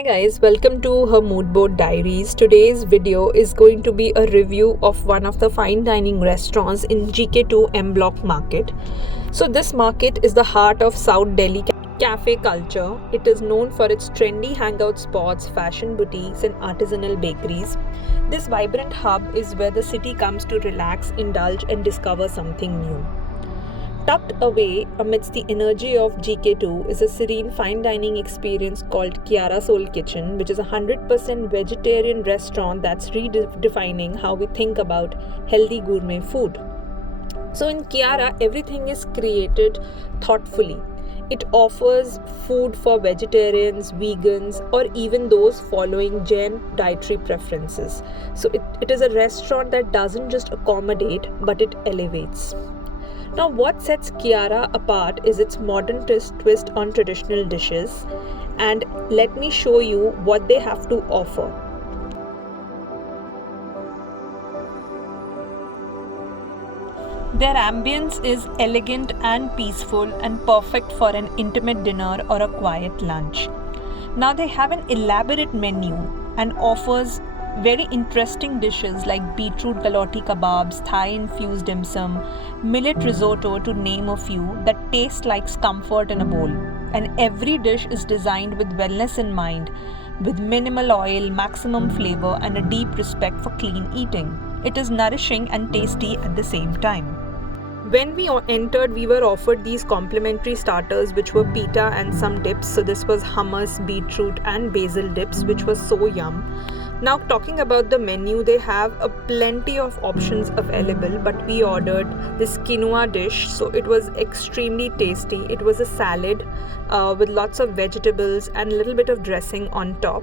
Hi guys, welcome to her Mood Board Diaries. Today's video is going to be a review of one of the fine dining restaurants in GK2 M Block Market. So this market is the heart of South Delhi cafe culture. It is known for its trendy hangout spots, fashion boutiques and artisanal bakeries. This vibrant hub is where the city comes to relax, indulge and discover something new. Tucked away amidst the energy of GK2 is a serene fine dining experience called Kiara Soul Kitchen, which is a 100% vegetarian restaurant that's redefining how we think about healthy gourmet food. So in Kiara, everything is created thoughtfully. It offers food for vegetarians, vegans, or even those following Jain dietary preferences. So it is a restaurant that doesn't just accommodate, but it elevates. Now, what sets Kiara apart is its modern twist on traditional dishes, and let me show you what they have to offer. Their ambience is elegant and peaceful and perfect for an intimate dinner or a quiet lunch. Now, they have an elaborate menu and offers very interesting dishes like beetroot galati kebabs, Thai-infused dim sum, millet risotto to name a few that taste like comfort in a bowl. And every dish is designed with wellness in mind, with minimal oil, maximum flavor and a deep respect for clean eating. It is nourishing and tasty at the same time. When we entered, we were offered these complimentary starters which were pita and some dips. So this was hummus, beetroot and basil dips, which was so yum. Now talking about the menu, they have a plenty of options available, but we ordered this quinoa dish, so it was extremely tasty. It was a salad with lots of vegetables and a little bit of dressing on top.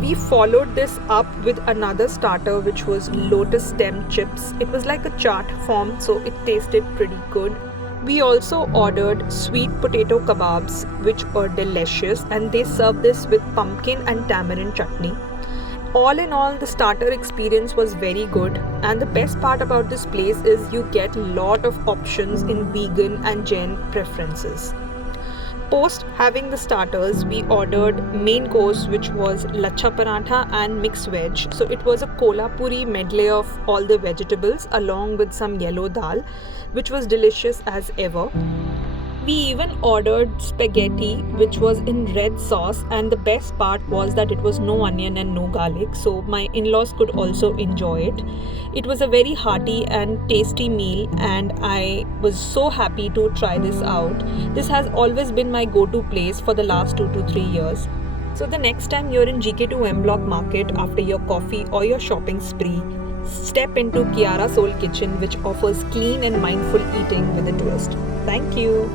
We followed this up with another starter which was lotus stem chips. It was like a chaat form, so it tasted pretty good. We also ordered sweet potato kebabs, which were delicious, and they served this with pumpkin and tamarind chutney. All in all, the starter experience was very good, and the best part about this place is you get a lot of options in vegan and Jain preferences. Post having the starters, we ordered main course which was lachha paratha and mixed veg. So it was a kolhapuri medley of all the vegetables along with some yellow dal, which was delicious as ever. We even ordered spaghetti which was in red sauce, and the best part was that it was no onion and no garlic, so my in-laws could also enjoy it. It was a very hearty and tasty meal, and I was so happy to try this out. This has always been my go-to place for the last 2 to 3 years. So the next time you're in GK2 M Block Market after your coffee or your shopping spree, step into Kiara Soul Kitchen, which offers clean and mindful eating with a twist. Thank you.